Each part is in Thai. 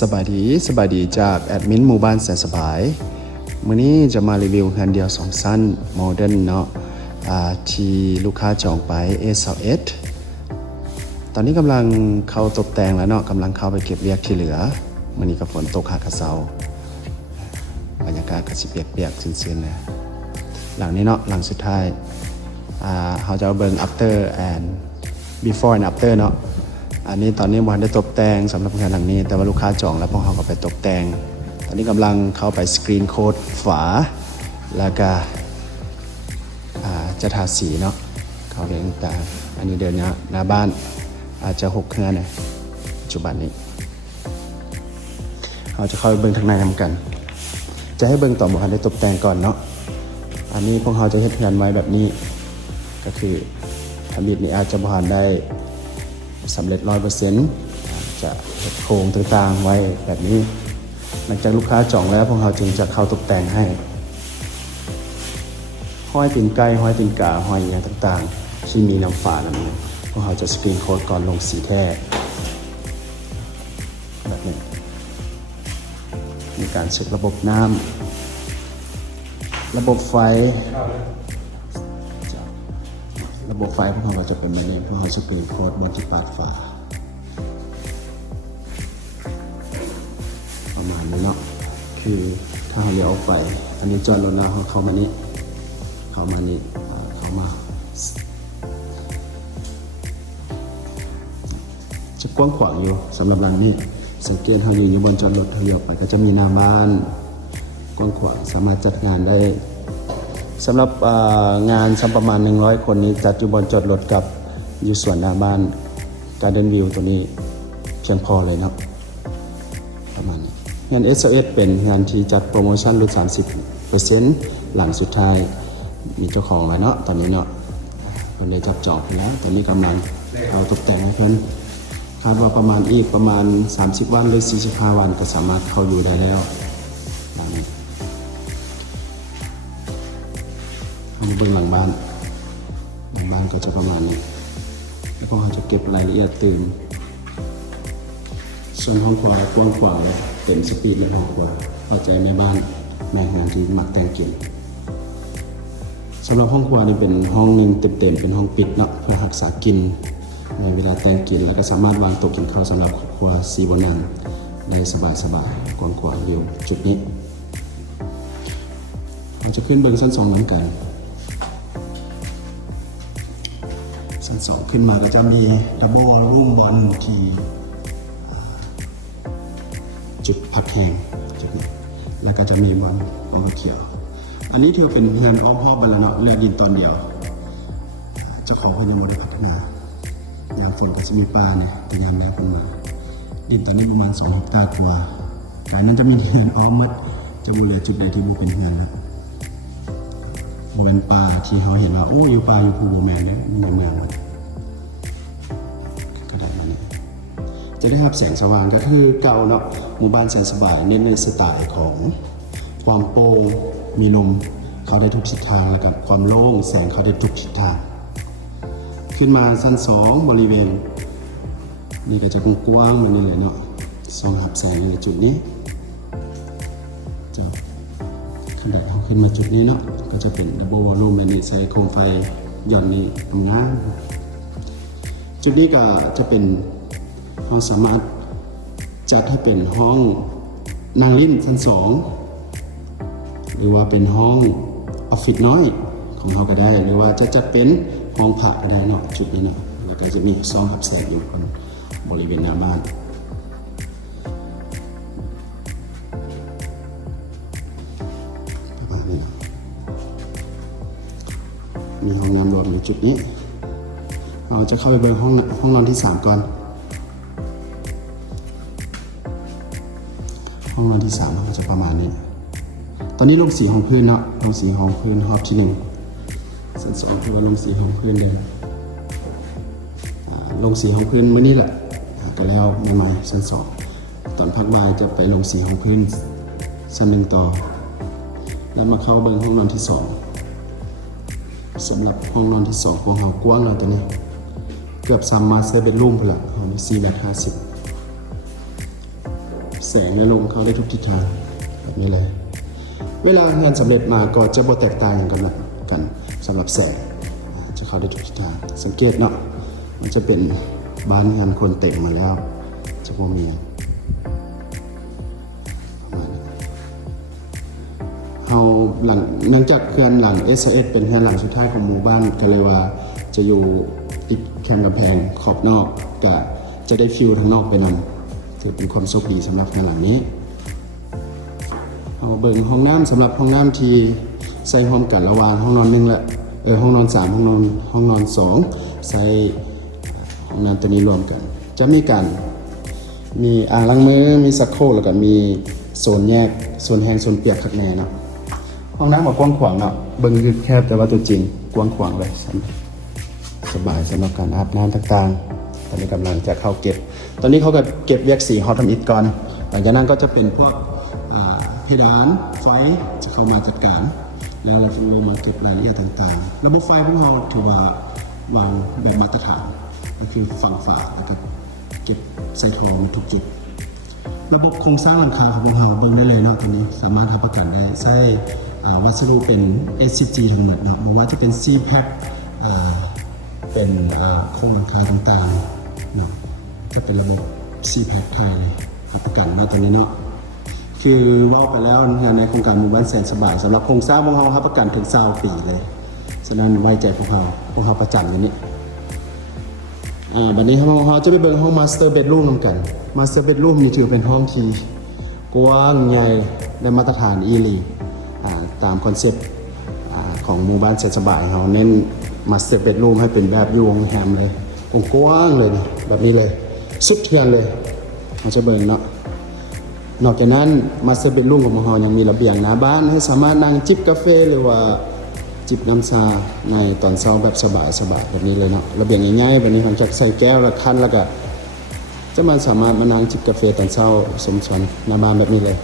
สบายดีจากแอดมินหมู่บ้านแสนสบายมื้อนี้จะมารีวิวงานเดียว2สั้นโมเดิร์นเนาะที่ลูกค้าจองไป A21 ตอนนี้กำลังเข้าตกแต่งแล้วเนาะกำลังเข้าไปเก็บเรียกที่เหลือมื้อนี้ก็ฝนตกหากระเซาบรรยากาศก็สิเปียกๆซึนๆนะหลังนี้เนาะหลังสุดท้ายเขาจะเอาเบิ่ง after and before and after เนาะอันนี้ตอนนี้วันได้ตกแต่งสำหรับงานหลังนี้แต่ว่าลูกค้าจองแล้วพวกเขาก็ไปตกแต่งตอนนี้กำลังเข้าไปสกรีนโค้ดฝาแล้วก็จะทาสีเนาะเขาเรียงต่างอันนี้เดินหน้าบ้านอาจจะ6เครื่องนะปัจจุบันนี้เราจะเข้าไปเบิ่งทางในทำกันจะให้เบิ่งต่อหมดได้ตกแต่งก่อนเนาะอันนี้พวกเขาจะเฮ็ดงานไว้แบบนี้ก็คือทำบิดนี้อาจจะผ่านได้สำเร็จ 100% จะเฮ็ดโครงต่างๆไว้แบบนี้หลังจากลูกค้าจองแล้วพวกเขาจึงจะเข้าตกแต่งให้ห้อยตีนไก่ห้อยตีนกาห้อยอย่างต่างๆที่มีน้ำฝาน้ำนี้พวกเขาจะสกรีนโค้ดก่อนลงสีแท้แบบนี้มีการเช็คระบบน้ำระบบไฟพวกเขาก็จะเป็นแบบนี้พวกเขาสกรีนโค้ดบนที่ปากฝาประมาณนี้เนาะคือถ้าเราเลี้ยวไปอันนี้จอดรถนะเข้ามานี่เข้ามาจะกว้างขวางอยู่สำหรับร้านนี้สังเกตเขาอยู่บนจอดรถเลี้ยวไปก็จะมีหน้าบ้านกว้างขวางสามารถจัดงานได้สำหรับงานสักประมาณ100คนนี้จัดอยู่บนจอดรถกับอยู่ส่วนหน้าบ้านGarden View ตัวนี้เพียงพอเลยเนาะประมาณนี้งาน S21 เป็นงานที่จัดโปรโมชั่นลด 30% หลังสุดท้ายมีเจ้าของไว้เนาะตอนนี้เนาะเพิ่นได้จับจองแล้วตอนนี้กำลังเอาตกแต่งให้เพิ่นคาดว่าประมาณ30 วันหรือ45 วันก็สามารถเข้าอยู่ได้แล้วเบื้องหลังบ้านก็จะประมาณนี้แล้วก็เขาจะเก็บรายละเอียดตื่นส่วนห้องครัวกว้างขวางเต็มสปีดเลยห้องครัวพอใจแม่บ้านแม่งานที่มักแต่งกินสำหรับห้องครัวนี่เป็นห้องนึงเต็มเป็นห้องปิดเนาะเพื่อรักษากินในเวลาแต่งกินแล้วก็สามารถวางโต๊ะกินข้าวสำหรับครอบครัว4 บนนั่งได้สบายกว้างขวางเร็วจุดนี้เราจะขึ้นเบื้องชั้น2น้ำกันชั้น2ขึ้นมาก็จะมีดับเบิลรูมบอลที่จุดพักแห้งจุดนี้แล้วก็จะมีบอลเขียวอันนี้ถือเป็นเงินอ้อมหอบบัลลังก์เลือดินตอนเดียวเจ้าของเพื่อนยังไม่ได้พัฒนางานฝนก็จะมีปลาเนี่ยแต่งานแรงขึ้นมาดินตอนนี้ประมาณ2 เฮกตาร์กว่าแต่นั้นจะมีเงินอ้อมมัดจะมีเหลือจุดใดที่บูเป็นเงินนะโมเป็นปลาที่เขาเห็นว่าโอ้อยู่ปลาอยู่ภูโบแมนเนี่ยในเมืองมันกระดาษมันเนี่ยจะได้รับแสงสว่างก็คือเก่าเนาะหมู่บ้านแสนสบายเน้นในสไตล์ของความโปร่งมีลมเข้าได้ทุกทิศทางแล้วกับความโล่งแสงเข้าได้ทุกทิศทางขึ้นมาชั้น2บริเวณนี่ก็จะกว้างๆมันนี่เลยเนาะส่องหับแสงในจุดนี้จะขึ้นมาจุดนี้เนาะก็จะเป็นดับเบิลวอลลุ่มและนี่ใช้โคมไฟหย่อนนี่ทำงานจุดนี้ก็จะเป็นห้องสามารถจัดให้เป็นห้องนั่งเล่นชั้น2หรือว่าเป็นห้องออฟฟิศน้อยของเราก็ได้หรือว่าจะจัดเป็นห้องพักก็ได้เนาะจุดนี้เนาะแล้วก็จะมีซองหับแสงอยู่บริเวณหน้าบ้านมีห้องน้ำรวมอยู่จุดนี้เราจะเข้าไปเบอร์ห้องนอนที่3ก่อนห้องนอนที่3เราจะประมาณนี้ตอนนี้ลงสีของพื้นเนาะลงสีของพื้นรอบที่1ชั้น2คือว่าลงสีของพื้นเดิมลงสีของพื้นเมื่อนี้แหละก็แล้วใหม่ๆชั้น2ตอนพักบ่ายจะไปลงสีของพื้นชั้น1ต่อแล้วมาเข้าเบอร์ห้องนอนที่2สำหรับห้องนอนที่2ของเรากว้างเลยตัวนี้เกือบ3 มาสเตอร์เบดรูมเพื่อเรามี450 แสงและลมเข้าได้ทุกทิศทางแบบนี้เลยเวลางานสำเร็จมาก็จะบ่แตกต่างกันสำหรับแสงจะเข้าได้ทุกทิศทางสังเกตเนาะมันจะเป็นบ้านงานคนเต็มมาแล้วจะบ่มีเฮาหลังจากเขื่อนหลัง SAS เป็นเขื่อนหลังสุดท้ายของหมู่บ้านก็เลยว่าจะอยู่ติดแคมกำแพงขอบนอกก็จะได้ฟิลทางนอกไปนำถือเป็นความโชคดีสำหรับเขื่อนหลังนี้เอาเบิ่งห้องน้ำสำหรับห้องน้ำที่ใส่ห้องกันระหว่างห้องนอน1และห้องนอน3ห้องนอน2ใส่ห้องน้ำตัวนี้รวมกันจะมีอ่างล้างมือมีซักโครกแล้วก็มีโซนแยกโซนแห้งโซนเปียกข้างในเนาะห้องน้ำกว้างขวางเนาะเบิ่งคือแคบแต่ว่าตัวจริงกว้างขวางเลยสบายสำหรับการอาบน้ำต่างๆตอนนี้กำลังจะเข้าเก็บตอนนี้เขาก็เก็บเวียกสีฮอตทำอิฐก่อนหลังจากนั้นก็จะเป็นพวกเพดานไฟจะเข้ามาจัดการแล้วเราลงมาเก็บรายละเอียดต่างๆระบบไฟพวกเราถือว่าวางแบบมาตรฐานก็คือฝังฝาแล้วก็เก็บใส่ทองทุกจุดระบบโครงสร้างหลังคาของพวกเราเบิ่งได้เลยเนาะตัวนี้สามารถรับประกันได้ใช้วัสดุเป็น SCG ทั้งหมดเนาะไม่ว่าจะเป็น C-Pack เป็นโครงหลังคาต่างๆเนาะจะเป็นระบบ C-Pack ไทยเลยรับประกันนะตัวนี้เนาะคือว่าไปแล้วในโครงการหมู่บ้านแสนสบายสำหรับโครงสร้างพวกเรารับประกันถึง20 ปีเลยฉะนั้นไว้ใจพวกเราประจำอย่างนี้บัดนี้เราจะไปเบิ่งห้อง Master Bedroom นำกัน Master Bedroom นี่ถือเป็นห้องที่กว้างใหญ่ได้มาตรฐานอีหลีตามคอนเซ็ปต์ของหมู่บ้านแสนสบายเราเน้น Master Bedroom ให้เป็นแบบอยู่โรงแรมเลยกว้างเลยแบบนี้เลยสุดเทือนเลยเราจะเบิ่งเนาะนอกจากนั้น Master Bedroom ของเรายังมีระเบียงหน้าบ้านให้สามารถนั่งจิบกาแฟหรือว่าจิบน้ำชาในตอนเช้าแบบสบายๆแบบนี้เลยเนาะระเบียงง่ายๆแบบนี้ผมจะใส่แก้วละคั้นแล้วก็จะมาสามารถมานั่งจิบกาแฟตอนเช้าสมชวนหน้าบ้านแบบนี้เลย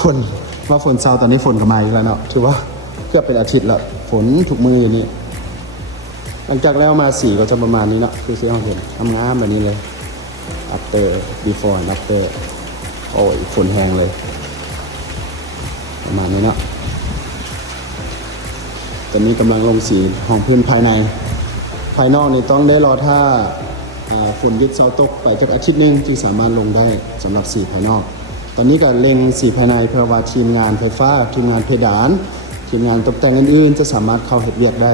ฝนเช้าตอนนี้ฝนก็มาอีกแล้วเนาะถือว่าเกือบเป็นอาทิตย์ละฝนทุกมือนี่หลังจากแล้วมาสีก็จะประมาณนี้เนาะคือที่เราเห็นงามๆแบบนี้เลย after before and after โอ้ยฝนแห้งเลยประมาณนี้เนาะตอนนี้กำลังลงสีห้องพื้นภายในภายนอกนี่ต้องได้รอถ้าฝนหยุดเสาตกไปจากอาทิตย์นึงจึงสามารถลงได้สำหรับสีภายนอกตอนนี้ก็เล็งสีภายในเพื่อว่าทีมงานไฟฟ้าทีมงานเพดานทีมงานตกแต่งอื่นๆจะสามารถเข้าเฮ็ดเวียกได้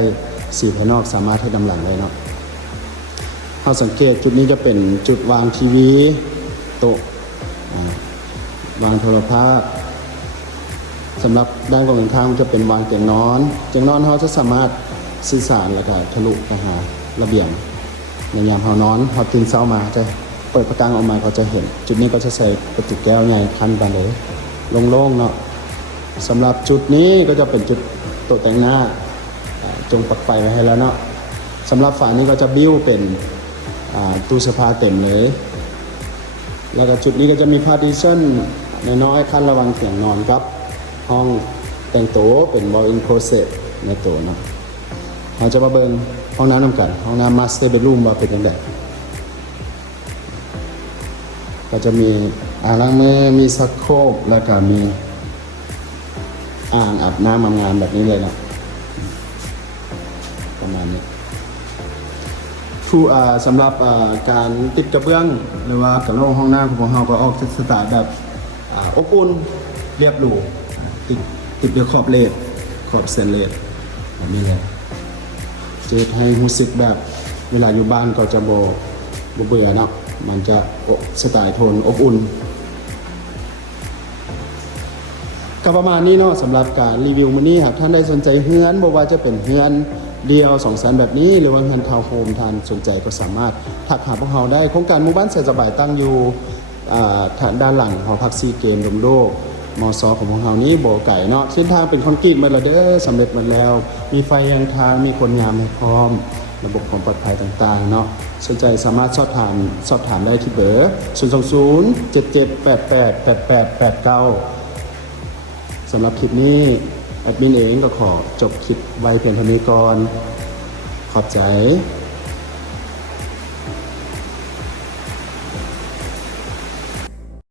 สีภายนอกสามารถให้ดำหลังได้เนาะเราสังเกตจุดนี้จะเป็นจุดวางทีวีโต๊ะวางโทรทัศน์สำหรับด้านตรงข้างจะเป็นวางเตียงนอนเขาจะสามารถสื่อสารแล้วก็ทะลุไปหาระเบียงในยามเขานอนเขาตื่นเช้ามาจะเปิดประตูออกมาเขาจะเห็นจุดนี้ก็จะใส่ประตูแก้วใหญ่คันไปเลยโล่งๆเนาะสำหรับจุดนี้ก็จะเป็นจุดโต๊ะแต่งหน้าจงปลั๊กไฟไว้ให้แล้วเนาะสำหรับฝั่งนี้ก็จะบิ้วเป็นตู้เสื้อผ้าเต็มเลยแล้วก็จุดนี้ก็จะมีพาร์ติชั่นน้อยๆขั้นระหว่างเตียงนอนครับห้องแต่งตัวเป็น walk-in closet ในตัวเนาะเราจะมาเบิ่งห้องน้ำนำกันห้องน้ำ Master Bedroom ว่าเป็นยังไงก็จะมีอ่างล้างมือมีชักโครกแล้วก็มีอ่างอาบน้ำงามๆแบบนี้เลยนะประมาณนี้สำหรับการติดกระเบื้องหรือว่ากระโหลกห้องน้ำของเราก็ออกสไตล์แบบอบอุ่นเรียบหรูติดด้วยขอบเลดขอบเซนเลดแบบนี้เลยจะให้รู้สึกแบบเวลาอยู่บ้านก็จะบ่เบื่อเนาะมันจะสไตล์โทนอบอุ่นก็ประมาณนี้เนาะสำหรับการรีวิวมื้อนี้หากท่านได้สนใจเฮือนบ่ว่าจะเป็นเฮือนเดียว2 ชั้นแบบนี้หรือว่าเฮือนทาวน์โฮมท่านสนใจก็สามารถทักหาพวกเราได้โครงการหมู่บ้านแสนสบายตั้งอยู่ด้านหลังหอพักซีเกมดมโลกมส.ของพวกเรานี้บ่ไก่เนาะเส้นทางเป็นคอนกรีตมาแล้วเด้อสำเร็จหมดแล้วมีไฟยังทางมีคนงามให้พร้อมระบบความปลอดภัยต่างๆเนาะสนใจสามารถสอบถามได้ที่เบอร์02077888889สำหรับคลิปนี้แอดมินเองก็ขอจบคลิปไว้เพียงเท่านี้ก่อนขอบใจ